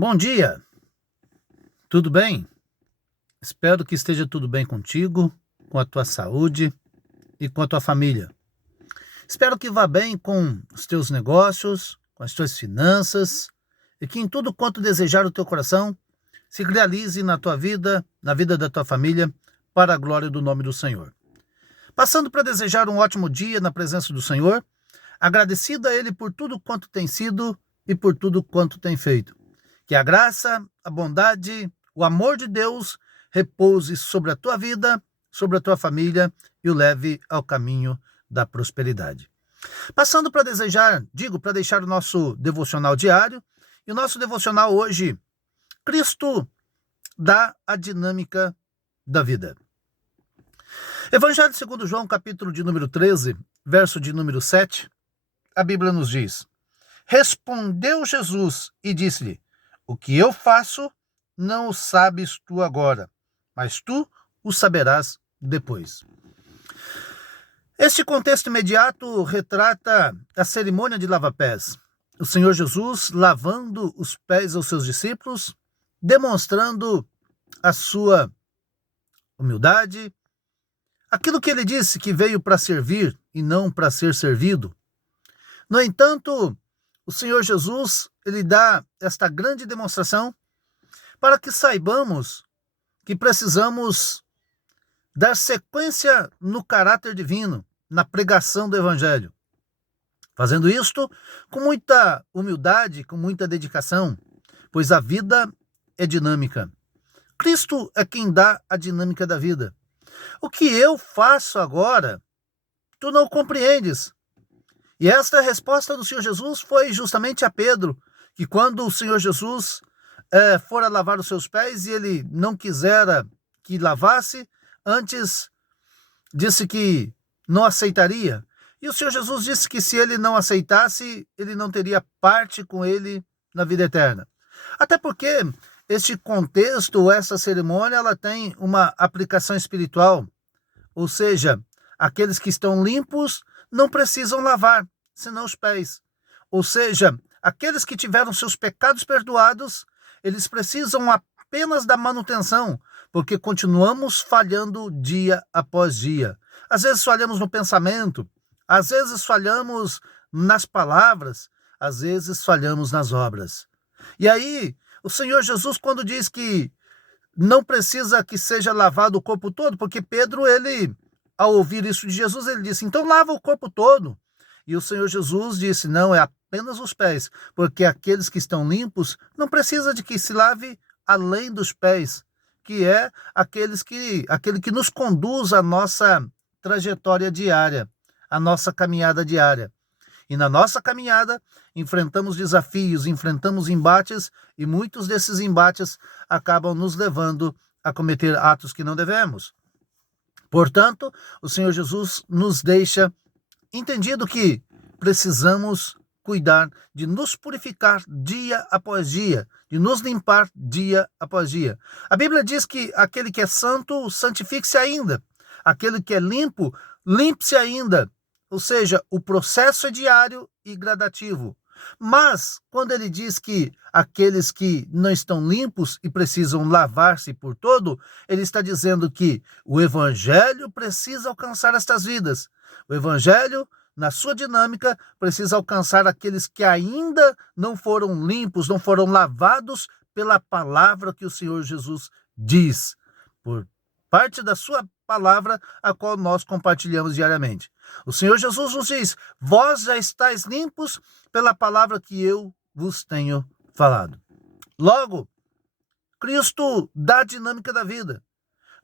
Bom dia, tudo bem? Espero que esteja tudo bem contigo, com a tua saúde e com a tua família. Espero que vá bem com os teus negócios, com as tuas finanças e que em tudo quanto desejar o teu coração se realize na tua vida, na vida da tua família, para a glória do nome do Senhor. Passando para desejar um ótimo dia na presença do Senhor, agradecido a Ele por tudo quanto tem sido e por tudo quanto tem feito. Que a graça, a bondade, o amor de Deus repouse sobre a tua vida, sobre a tua família e o leve ao caminho da prosperidade. Passando para para deixar o nosso devocional diário. E o nosso devocional hoje, Cristo dá a dinâmica da vida. Evangelho segundo João, capítulo de número 13, verso de número 7, a Bíblia nos diz: Respondeu Jesus e disse-lhe: O que eu faço, não o sabes tu agora, mas tu o saberás depois. Este contexto imediato retrata a cerimônia de lava-pés. O Senhor Jesus lavando os pés aos seus discípulos, demonstrando a sua humildade, aquilo que ele disse que veio para servir e não para ser servido. No entanto, o Senhor Jesus, ele dá esta grande demonstração para que saibamos que precisamos dar sequência no caráter divino, na pregação do Evangelho. Fazendo isto com muita humildade, com muita dedicação, pois a vida é dinâmica. Cristo é quem dá a dinâmica da vida. O que eu faço agora, tu não compreendes. E esta resposta do Senhor Jesus foi justamente a Pedro, que quando o Senhor Jesus fora lavar os seus pés e ele não quisera que lavasse, antes disse que não aceitaria. E o Senhor Jesus disse que se ele não aceitasse, ele não teria parte com ele na vida eterna. Até porque este contexto, essa cerimônia, ela tem uma aplicação espiritual. Ou seja, aqueles que estão limpos não precisam lavar, senão os pés. Ou seja, aqueles que tiveram seus pecados perdoados, eles precisam apenas da manutenção, porque continuamos falhando dia após dia. Às vezes falhamos no pensamento, às vezes falhamos nas palavras, às vezes falhamos nas obras. E aí, o Senhor Jesus, quando diz que não precisa que seja lavado o corpo todo, porque Pedro, ele, ao ouvir isso de Jesus, ele disse, então lava o corpo todo. E o Senhor Jesus disse, não, é apenas os pés, porque aqueles que estão limpos não precisa de que se lave além dos pés, que é aquele que nos conduz à nossa trajetória diária, à nossa caminhada diária. E na nossa caminhada, enfrentamos desafios, enfrentamos embates, e muitos desses embates acabam nos levando a cometer atos que não devemos. Portanto, o Senhor Jesus nos deixa entendido que precisamos cuidar de nos purificar dia após dia, de nos limpar dia após dia. A Bíblia diz que aquele que é santo, santifique-se ainda. Aquele que é limpo, limpe-se ainda. Ou seja, o processo é diário e gradativo. Mas, quando ele diz que aqueles que não estão limpos e precisam lavar-se por todo, ele está dizendo que o Evangelho precisa alcançar estas vidas. O Evangelho, na sua dinâmica, precisa alcançar aqueles que ainda não foram limpos, não foram lavados pela palavra que o Senhor Jesus diz, por parte da sua palavra, a qual nós compartilhamos diariamente. O Senhor Jesus nos diz, vós já estáis limpos pela palavra que eu vos tenho falado. Logo, Cristo dá a dinâmica da vida.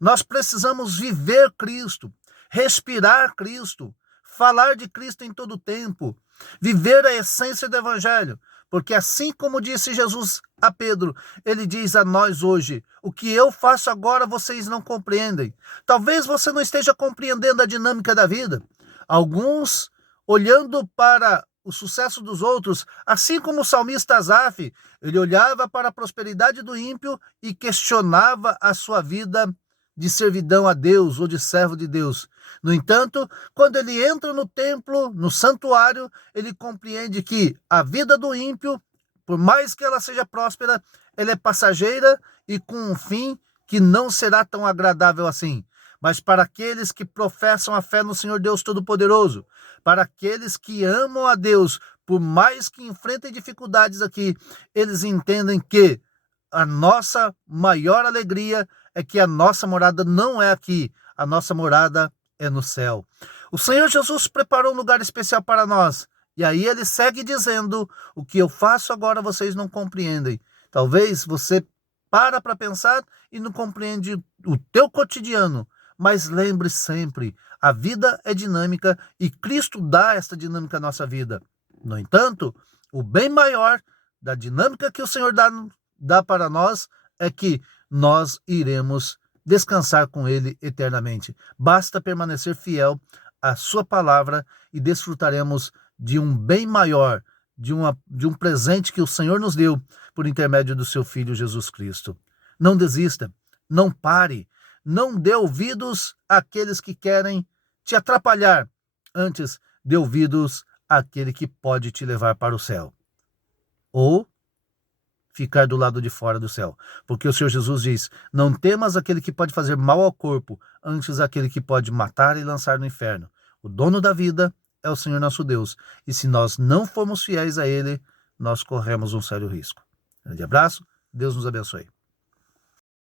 Nós precisamos viver Cristo, respirar Cristo, falar de Cristo em todo o tempo, viver a essência do Evangelho, porque assim como disse Jesus a Pedro, ele diz a nós hoje, o que eu faço agora vocês não compreendem. Talvez você não esteja compreendendo a dinâmica da vida. Alguns, olhando para o sucesso dos outros, assim como o salmista Asaf, ele olhava para a prosperidade do ímpio e questionava a sua vida de servidão a Deus ou de servo de Deus. No entanto, quando ele entra no templo, no santuário, ele compreende que a vida do ímpio por mais que ela seja próspera, ela é passageira e com um fim que não será tão agradável assim. Mas para aqueles que professam a fé no Senhor Deus Todo-Poderoso, para aqueles que amam a Deus, por mais que enfrentem dificuldades aqui, eles entendem que a nossa maior alegria é que a nossa morada não é aqui, a nossa morada é no céu. O Senhor Jesus preparou um lugar especial para nós. E aí ele segue dizendo: o que eu faço agora vocês não compreendem. Talvez você para pensar e não compreende o teu cotidiano. Mas lembre sempre, a vida é dinâmica e Cristo dá esta dinâmica à nossa vida. No entanto, o bem maior da dinâmica que o Senhor dá para nós é que nós iremos descansar com Ele eternamente. Basta permanecer fiel à sua palavra e desfrutaremos de um bem maior, de um presente que o Senhor nos deu por intermédio do seu Filho Jesus Cristo. Não desista, não pare, não dê ouvidos àqueles que querem te atrapalhar, antes dê ouvidos àquele que pode te levar para o céu. Ou ficar do lado de fora do céu. Porque o Senhor Jesus diz: não temas aquele que pode fazer mal ao corpo, antes aquele que pode matar e lançar no inferno. O dono da vida é o Senhor nosso Deus. E se nós não formos fiéis a Ele, nós corremos um sério risco. Grande abraço, Deus nos abençoe.